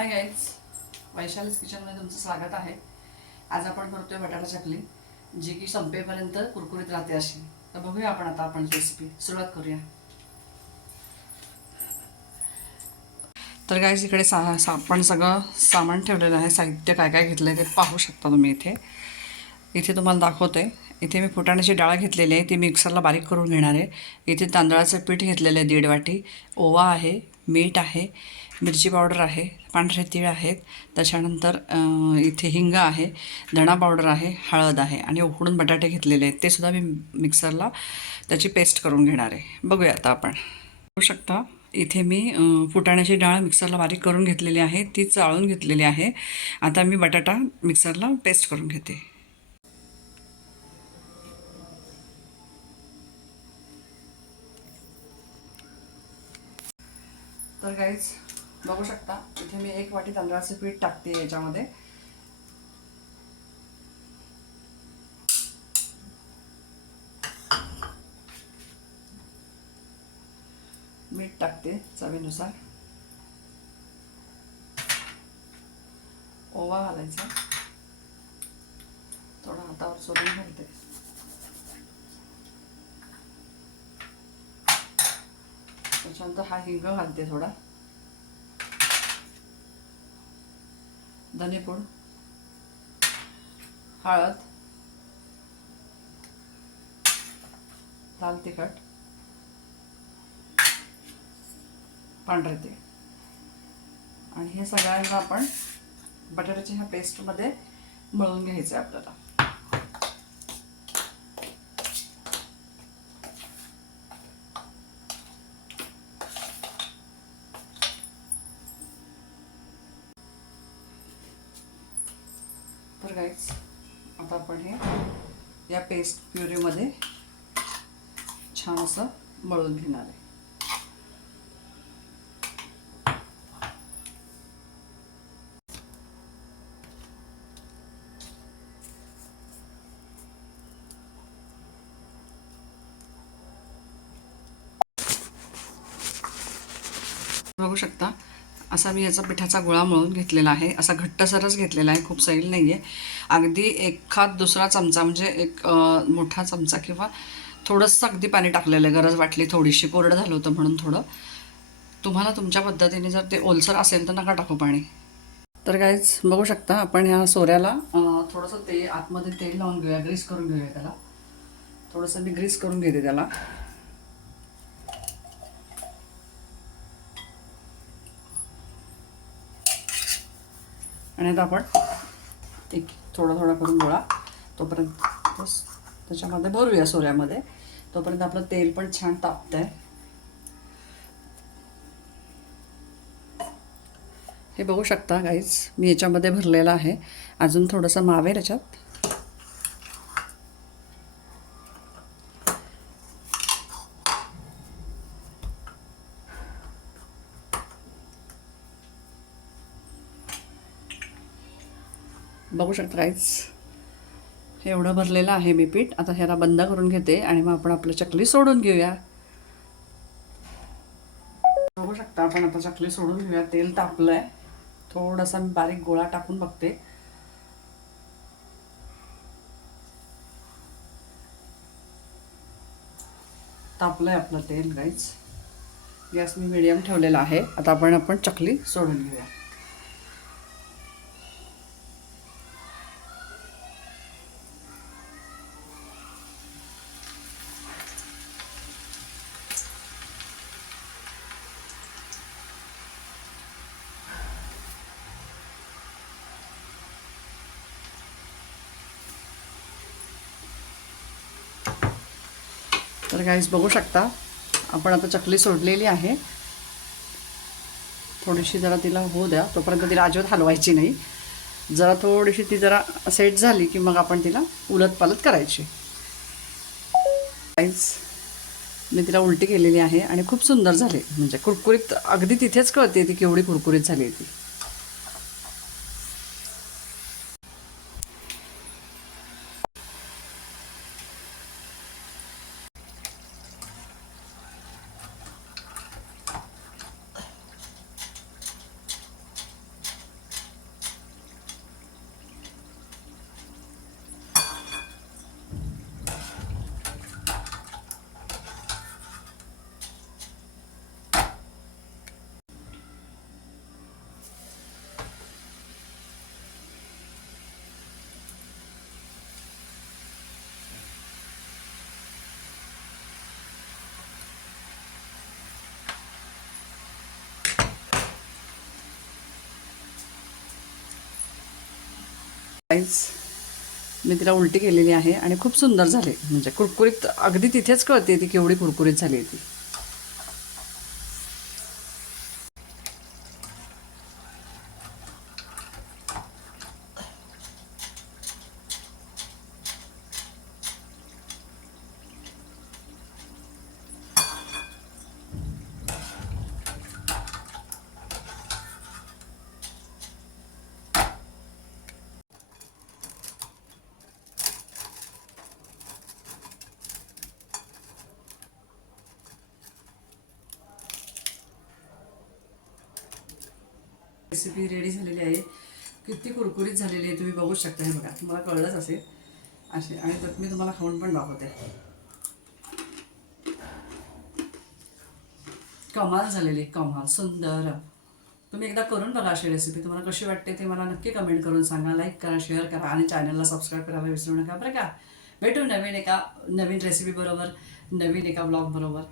Hi guys, Vaishali's किचनमध्ये तुमचं स्वागत आहे. आज आपण करतोय बटाटा चकली, जी की संपेपर्यंत कुरकुरीत राहते अशी. तर बघूया आपण रेसिपी सुरुवात करूया. तर गाईज इकडे आपण सगळं सामान ठेवलेलं आहे. साहित्य काय काय घेतलं आहे ते पाहू शकता तुम्ही. इथे तुम्हाला दाखवते. इथे मी फुटाण्याची डाळ घेतलेली आहे, ती मिक्सरला बारीक करून घेणार आहे. इथे तांदळाचं पीठ घेतलेलं आहे 1.5 वाटी, ओवा आहे, मीठ आहे, मिरची पावडर आहे, पांढरे तीळ आहेत, त्याच्यानंतर इथे हिंग आहे, धणा पावडर आहे, हळद आहे आणि उकडून बटाटे घेतलेले आहेत. ते सुद्धा मी मिक्सरला त्याची पेस्ट करून घेणार आहे. बघूया आता आपण. बघू शकता इथे मी फुटाण्याची डाळ मिक्सरला बारीक करून घेतलेली आहे, ती चाळून घेतलेली आहे. आता मी बटाटा मिक्सरला पेस्ट करून घेते. तर गाईज बघू शकता इथे मी 1 वाटी तांदळाचे पीठ टाकते. याच्यामध्ये मीठ टाकते चवीनुसार, ओवा घालायचा, थोडा हातावर चोरून घालते, त्याच्यानंतर हा हिंग घालते, थोडा धनेपूड, हळद, लाल तिखट, पांढरे तीळ आणि हे सगळ्यांना आपण बटाट्याच्या ह्या पेस्टमध्ये मळून घ्यायचं आहे आपल्याला. तर गाईज आता आपण हे या पेस्ट प्युरीमध्ये छान असं मळून घेणार आहे. बघू शकता असा मी याचा पिठाचा गोळा मळून घेतलेला आहे. असा घट्टसरच घेतलेला आहे, खूप सैल नाही आहे. अगदी एखाद दुसरा चमचा म्हणजे एक मोठा चमचा किंवा थोडंसं अगदी पाणी टाकलेलं आहे, गरज वाटली थोडीशी. कोरडं झालं होतं म्हणून थोडं. तुम्हाला तुमच्या पद्धतीने जर ते ओलसर असेल तर नका टाकू पाणी. तर गाईज बघू शकता आपण ह्या सोऱ्याला थोडंसं आतमध्ये तेल लावून घेऊया, ग्रीस करून घेऊया त्याला. थोडंसं मी ग्रीस करून घेते त्याला. आणि आता आपण एक थोडा थोडा करून गोळा तोपर्यंत त्याच्यामध्ये भरूया सोऱ्यामध्ये. तोपर्यंत आपलं तेल पण छान तापतं आहे. हे बघू शकता गाईज मी याच्यामध्ये भरलेलं आहे. अजून थोडंसं मावेल याच्यात. बघू शकता गाईज हे एवढं भरलेलं आहे मी पीठ. आता ह्याला बंद करून घेते आणि मग आपण आपलं चकली सोडून घेऊया. बघू शकता आपण आता चकली सोडून घेऊया. तेल तापलं आहे. थोडासा मी बारीक गोळा टाकून बघते. तापलं आहे आपलं तेल गाईज. गॅस मी मीडियम ठेवलेला आहे. आता आपण चकली सोडून घेऊया. तर गाईज बघू शकता आपण आता चकली सोडलेली आहे. थोडीशी जरा तिला होऊ द्या, तोपर्यंत तिला अजिबात हलवायची नाही. जरा थोडीशी ती जरा सेट झाली की मग आपण तिला उलटपालट करायची. गाईज मी तिला उलटी केलेली आहे आणि खूप सुंदर झाली. म्हणजे कुरकुरीत अगदी तिथेच कळते ती केवढी कुरकुरीत झाली ती. गाईस मी तिला उलटी केलेली आहे आणि खूप सुंदर झाली, म्हणजे कुरकुरीत अगदी तिथेच कळते ती केवढी कुरकुरीत झाली आहे ती. रेसिपी रेडी झालेली आहे, किती कुरकुरीत झालेली आहे तुम्ही बघू शकता. हे बघा, तुम्हाला कळलंच असेल असे. आणि त्यात मी तुम्हाला खाऊन पण दाखवते. कमाल झालेली, कमाल सुंदर. तुम्ही एकदा करून बघा अशी रेसिपी. तुम्हाला कशी वाटते ते मला नक्की कमेंट करून सांगा. लाईक करा, शेअर करा आणि चॅनलला सबस्क्राईब करायला विसरू नका बरं का. भेटू नवीन रेसिपी बरोबर, नवीन एका ब्लॉग बरोबर.